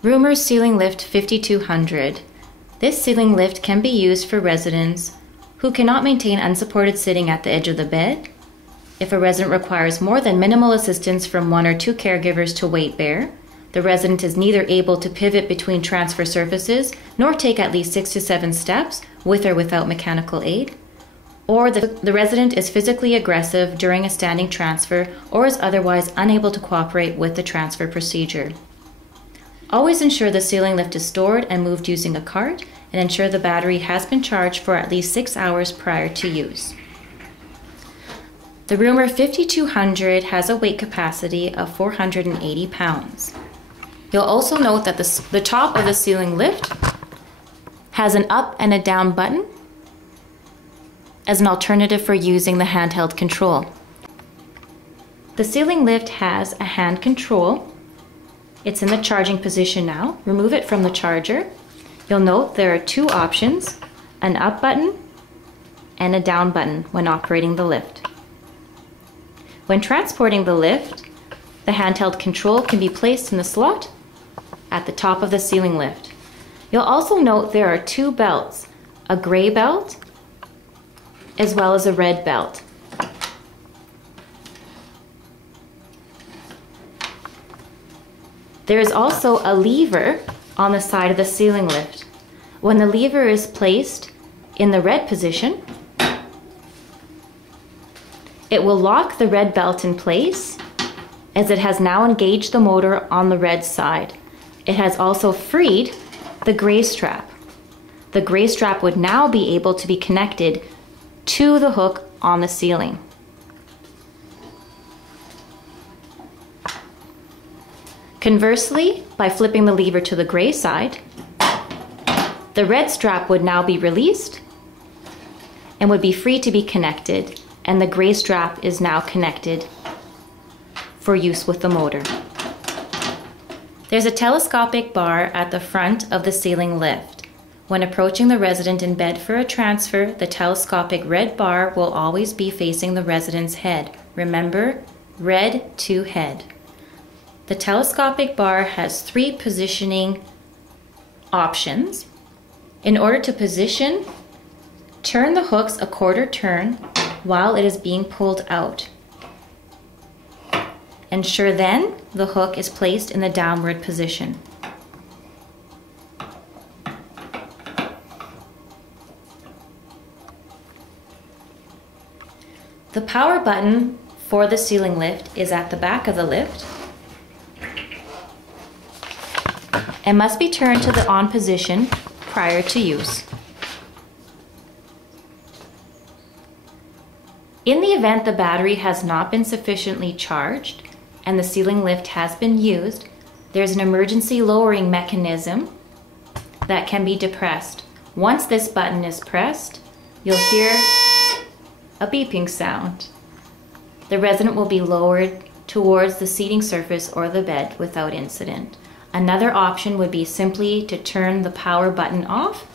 Roomer Ceiling Lift 5200. This ceiling lift can be used for residents who cannot maintain unsupported sitting at the edge of the bed, if a resident requires more than minimal assistance from one or two caregivers to weight bear, the resident is neither able to pivot between transfer surfaces nor take at least 6 to 7 steps with or without mechanical aid, or the resident is physically aggressive during a standing transfer or is otherwise unable to cooperate with the transfer procedure. Always ensure the ceiling lift is stored and moved using a cart, and ensure the battery has been charged for at least 6 hours prior to use. The Roomer 5200 has a weight capacity of 480 pounds. You'll also note that the top of the ceiling lift has an up and a down button as an alternative for using the handheld control. The ceiling lift has a hand control. It's in the charging position now. Remove it from the charger. You'll note there are two options, an up button and a down button when operating the lift. When transporting the lift, the handheld control can be placed in the slot at the top of the ceiling lift. You'll also note there are two belts, a gray belt as well as a red belt. There is also a lever on the side of the ceiling lift. When the lever is placed in the red position, it will lock the red belt in place as it has now engaged the motor on the red side. It has also freed the gray strap. The gray strap would now be able to be connected to the hook on the ceiling. Conversely, by flipping the lever to the gray side, the red strap would now be released and would be free to be connected, and the gray strap is now connected for use with the motor. There's a telescopic bar at the front of the ceiling lift. When approaching the resident in bed for a transfer, the telescopic red bar will always be facing the resident's head. Remember, red to head. The telescopic bar has 3 positioning options. In order to position, turn the hooks a quarter turn while it is being pulled out. Ensure then the hook is placed in the downward position. The power button for the ceiling lift is at the back of the lift and must be turned to the on position prior to use. In the event the battery has not been sufficiently charged and the ceiling lift has been used, there's an emergency lowering mechanism that can be depressed. Once this button is pressed, you'll hear a beeping sound. The resident will be lowered towards the seating surface or the bed without incident. Another option would be simply to turn the power button off,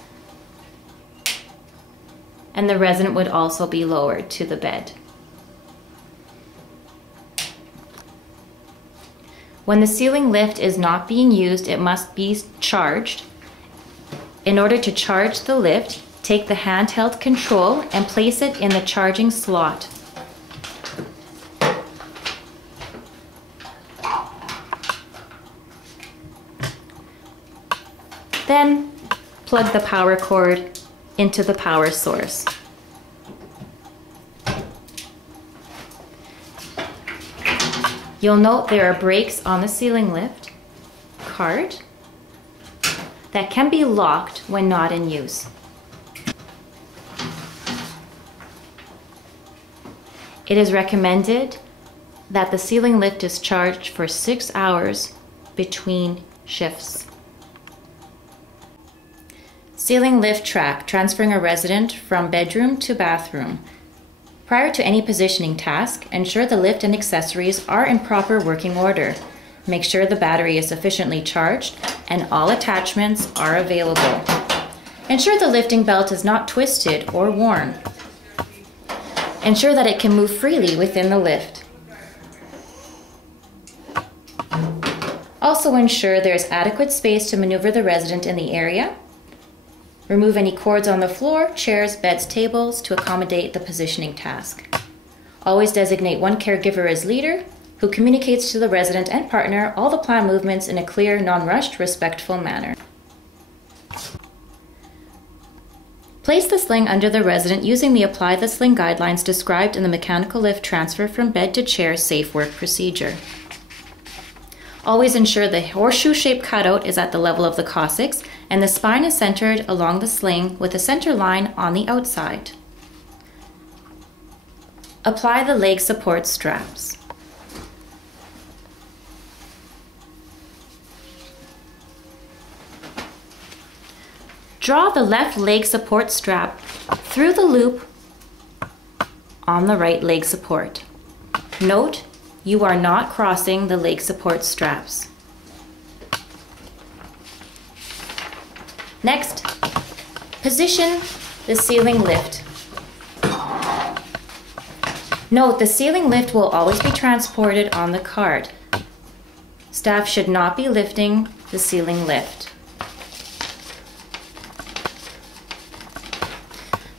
and the resident would also be lowered to the bed. When the ceiling lift is not being used, it must be charged. In order to charge the lift, take the handheld control and place it in the charging slot. Then plug the power cord into the power source. You'll note there are brakes on the ceiling lift cart that can be locked when not in use. It is recommended that the ceiling lift is charged for 6 hours between shifts. Ceiling lift track, transferring a resident from bedroom to bathroom. Prior to any positioning task, ensure the lift and accessories are in proper working order. Make sure the battery is sufficiently charged and all attachments are available. Ensure the lifting belt is not twisted or worn. Ensure that it can move freely within the lift. Also ensure there's adequate space to maneuver the resident in the area. Remove any cords on the floor, chairs, beds, tables to accommodate the positioning task. Always designate one caregiver as leader, who communicates to the resident and partner all the planned movements in a clear, non-rushed, respectful manner. Place the sling under the resident using the Apply the Sling guidelines described in the mechanical lift transfer from bed to chair safe work procedure. Always ensure the horseshoe-shaped cutout is at the level of the coccyx and the spine is centered along the sling with the center line on the outside. Apply the leg support straps. Draw the left leg support strap through the loop on the right leg support. Note, you are not crossing the leg support straps. Next, position the ceiling lift. Note, the ceiling lift will always be transported on the cart. Staff should not be lifting the ceiling lift.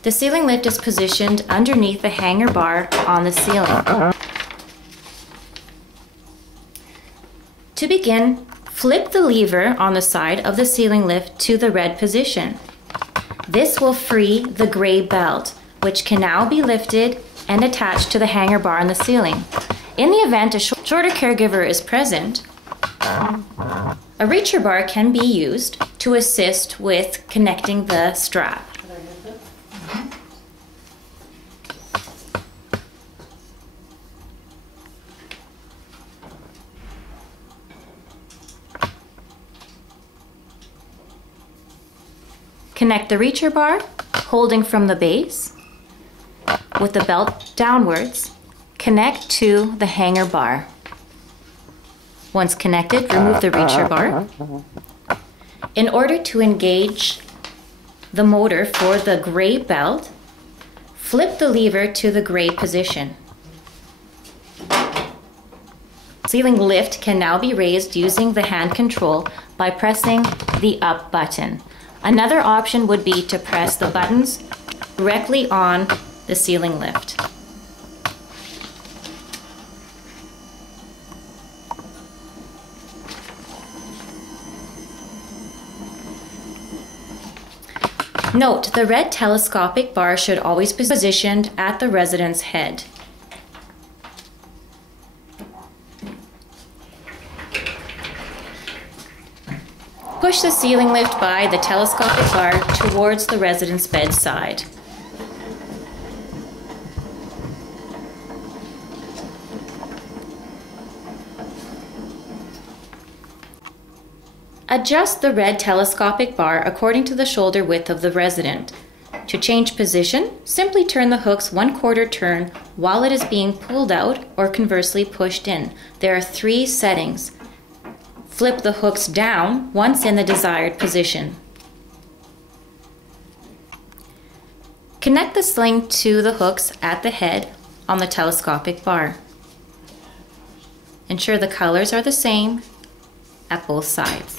The ceiling lift is positioned underneath the hanger bar on the ceiling. To begin, flip the lever on the side of the ceiling lift to the red position. This will free the gray belt, which can now be lifted and attached to the hanger bar on the ceiling. In the event a shorter caregiver is present, a reacher bar can be used to assist with connecting the strap. Connect the reacher bar, holding from the base, with the belt downwards. Connect to the hanger bar. Once connected, remove the reacher bar. In order to engage the motor for the gray belt, flip the lever to the gray position. Ceiling lift can now be raised using the hand control by pressing the up button. Another option would be to press the buttons directly on the ceiling lift. Note, the red telescopic bar should always be positioned at the resident's head. Push the ceiling lift by the telescopic bar towards the resident's bedside. Adjust the red telescopic bar according to the shoulder width of the resident. To change position, simply turn the hooks 1/4 turn while it is being pulled out or conversely pushed in. There are 3 settings. Flip the hooks down once in the desired position. Connect the sling to the hooks at the head on the telescopic bar. Ensure the colors are the same at both sides.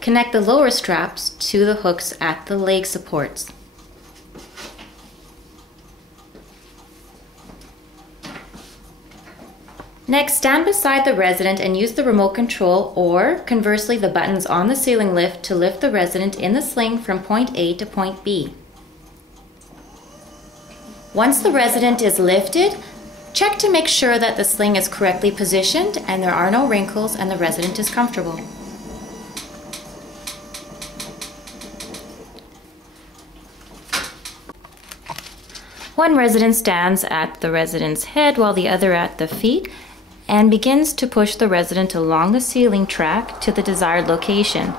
Connect the lower straps to the hooks at the leg supports. Next, stand beside the resident and use the remote control or, conversely, the buttons on the ceiling lift to lift the resident in the sling from point A to point B. Once the resident is lifted, check to make sure that the sling is correctly positioned and there are no wrinkles and the resident is comfortable. One resident stands at the resident's head while the other at the feet and begins to push the resident along the ceiling track to the desired location.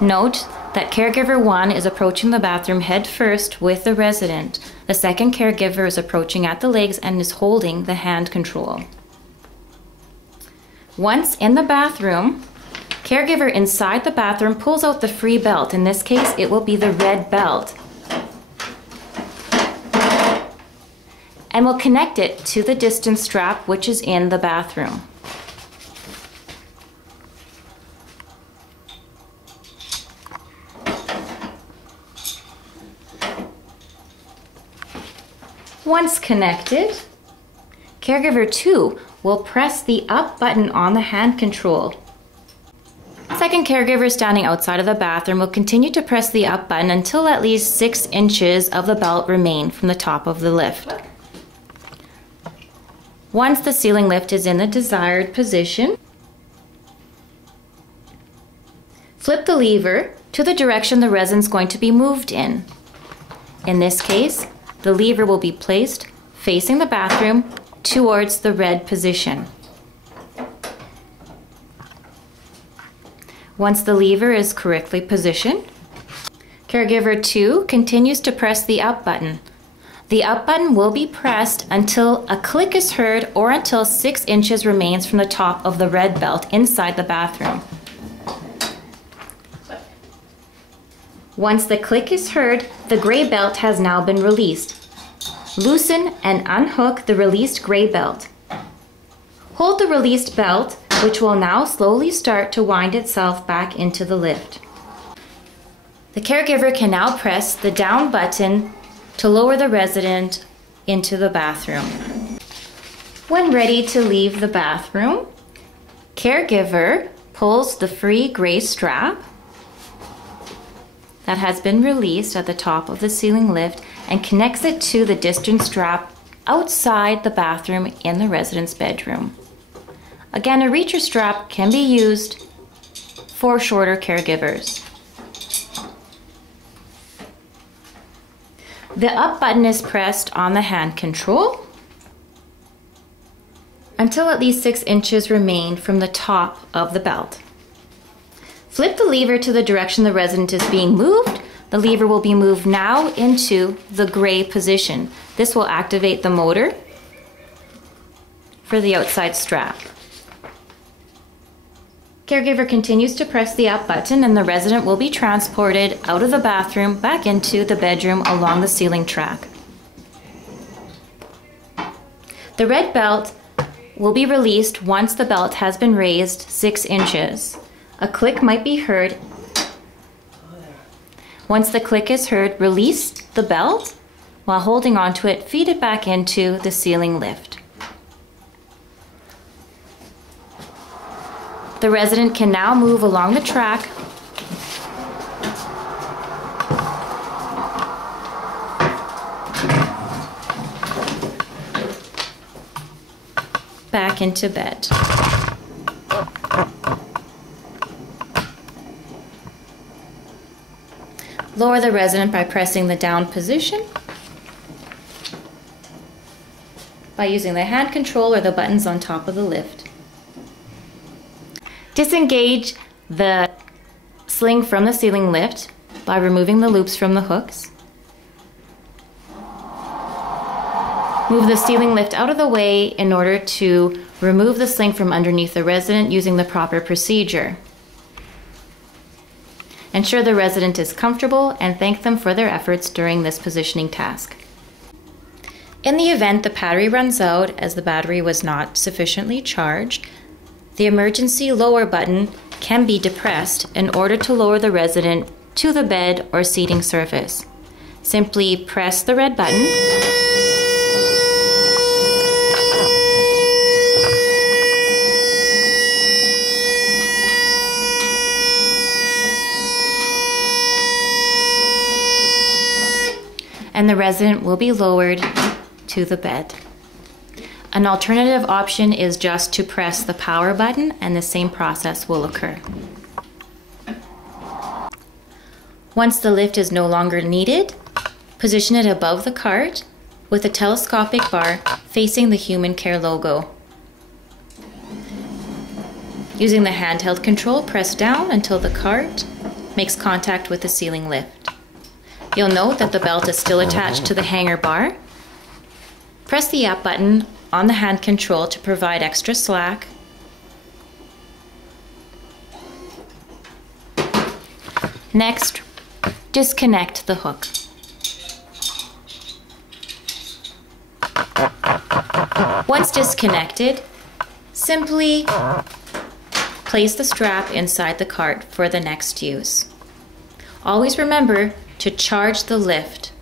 Note that caregiver 1 is approaching the bathroom head first with the resident. The second caregiver is approaching at the legs and is holding the hand control. Once in the bathroom, Caregiver inside the bathroom pulls out the free belt. In this case, it will be the red belt. And will connect it to the distance strap, which is in the bathroom. Once connected, Caregiver 2 will press the up button on the hand control. Second caregiver standing outside of the bathroom will continue to press the up button until at least 6 inches of the belt remain from the top of the lift. Once the ceiling lift is in the desired position, flip the lever to the direction the resin is going to be moved in. In this case, the lever will be placed facing the bathroom towards the red position. Once the lever is correctly positioned, Caregiver 2 continues to press the up button. The up button will be pressed until a click is heard or until 6 inches remains from the top of the red belt inside the bathroom. Once the click is heard, the gray belt has now been released. Loosen and unhook the released gray belt. Hold the released belt, which will now slowly start to wind itself back into the lift. The caregiver can now press the down button to lower the resident into the bathroom. When ready to leave the bathroom, caregiver pulls the free gray strap that has been released at the top of the ceiling lift and connects it to the distance strap outside the bathroom in the resident's bedroom. Again, a reacher strap can be used for shorter caregivers. The up button is pressed on the hand control until at least 6 inches remain from the top of the belt. Flip the lever to the direction the resident is being moved. The lever will be moved now into the gray position. This will activate the motor for the outside strap. Caregiver continues to press the up button and the resident will be transported out of the bathroom back into the bedroom along the ceiling track. The red belt will be released once the belt has been raised 6 inches. A click might be heard. Once the click is heard, release the belt. While holding onto it, feed it back into the ceiling lift. The resident can now move along the track back into bed. Lower the resident by pressing the down position by using the hand control or the buttons on top of the lift. Disengage the sling from the ceiling lift by removing the loops from the hooks. Move the ceiling lift out of the way in order to remove the sling from underneath the resident using the proper procedure. Ensure the resident is comfortable and thank them for their efforts during this positioning task. In the event the battery runs out as the battery was not sufficiently charged, the emergency lower button can be depressed in order to lower the resident to the bed or seating surface. Simply press the red button and the resident will be lowered to the bed. An alternative option is just to press the power button and the same process will occur. Once the lift is no longer needed, position it above the cart with a telescopic bar facing the Human Care logo. Using the handheld control, press down until the cart makes contact with the ceiling lift. You'll note that the belt is still attached to the hanger bar. Press the up button on the hand control to provide extra slack. Next, disconnect the hook. Once disconnected, simply place the strap inside the cart for the next use. Always remember to charge the lift